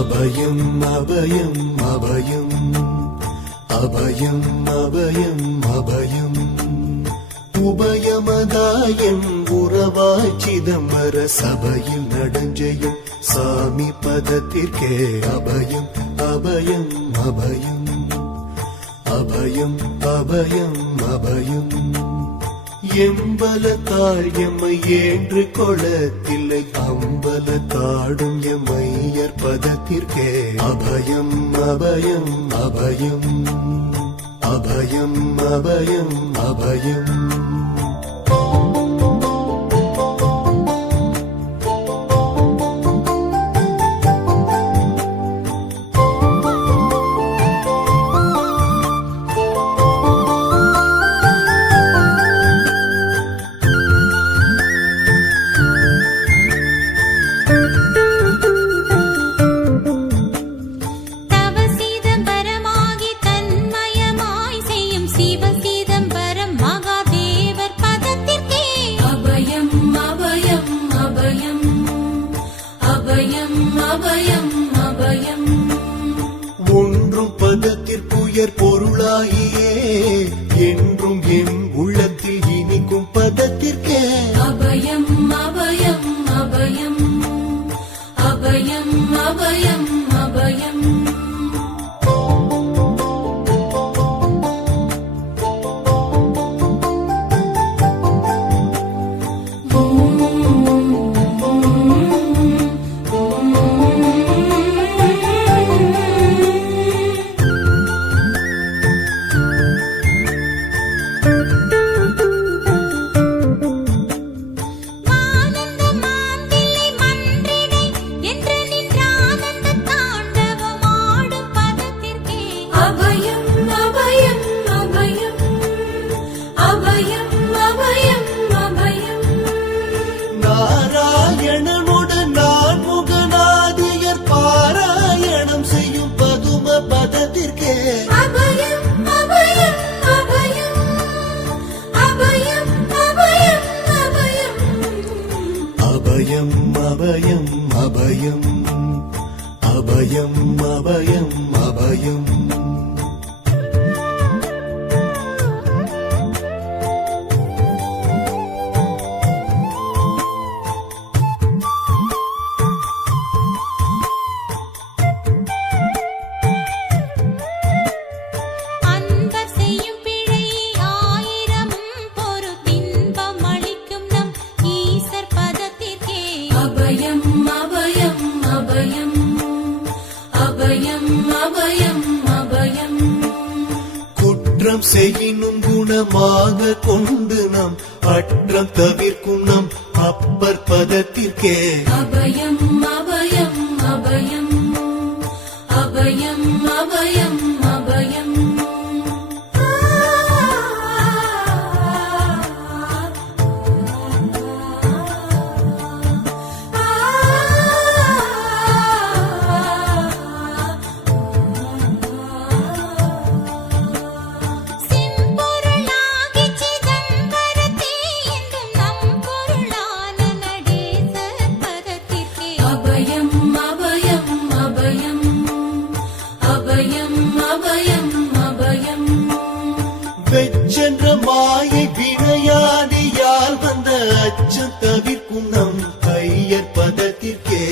அபயம் அபயம் அபயம் அபயம் அபயம் அபயம் உபயமதாயம் உறவாய் சிதம்பர சபையில் நடஞ்செய்யும் சாமி பதத்திற்கே அபயம் அபயம் அபயம் அபயம் அபயம் அபயம் எம்பலத்தாள் எம்மை ஏன்று கொளத்தில்லை அம்பலத்தாடும் எம்மையர் பதத்திற்கே அபயம் அபயம் அபயம் அபயம் அபயம் அபயம் ஒன்றும் பதத்திற்குயர் பொருளாகியே என்றும் என் உள்ளத்தில் இனிக்கும் பதத்திற்கே அபயம் அபயம் அபயம் அபயம் அபயம் அபயம் நாராயணனுடன் நான் முகநாதியர் பாராயணம் செய்யும் பதும பதத்திற்கே அபயம் அபயம் அபயம் அபயம் அபயம் அபயம் அபயம் அபயம் அபயம் அபயம் அபயம் அபயம் குற்றம் செய்யினும் குணமாக கொண்டு நாம் அற்றம் தவிர்க்கும் நம் அப்பர் பதத்திற்கே அபயம் அபயம் அபயம் அபயம் அபயம் அபயம் வெச்சென்ற மாயை வினையாடியால் வந்த அச்சம் தவிர்க்கும் நம் கையற் பதத்திற்கே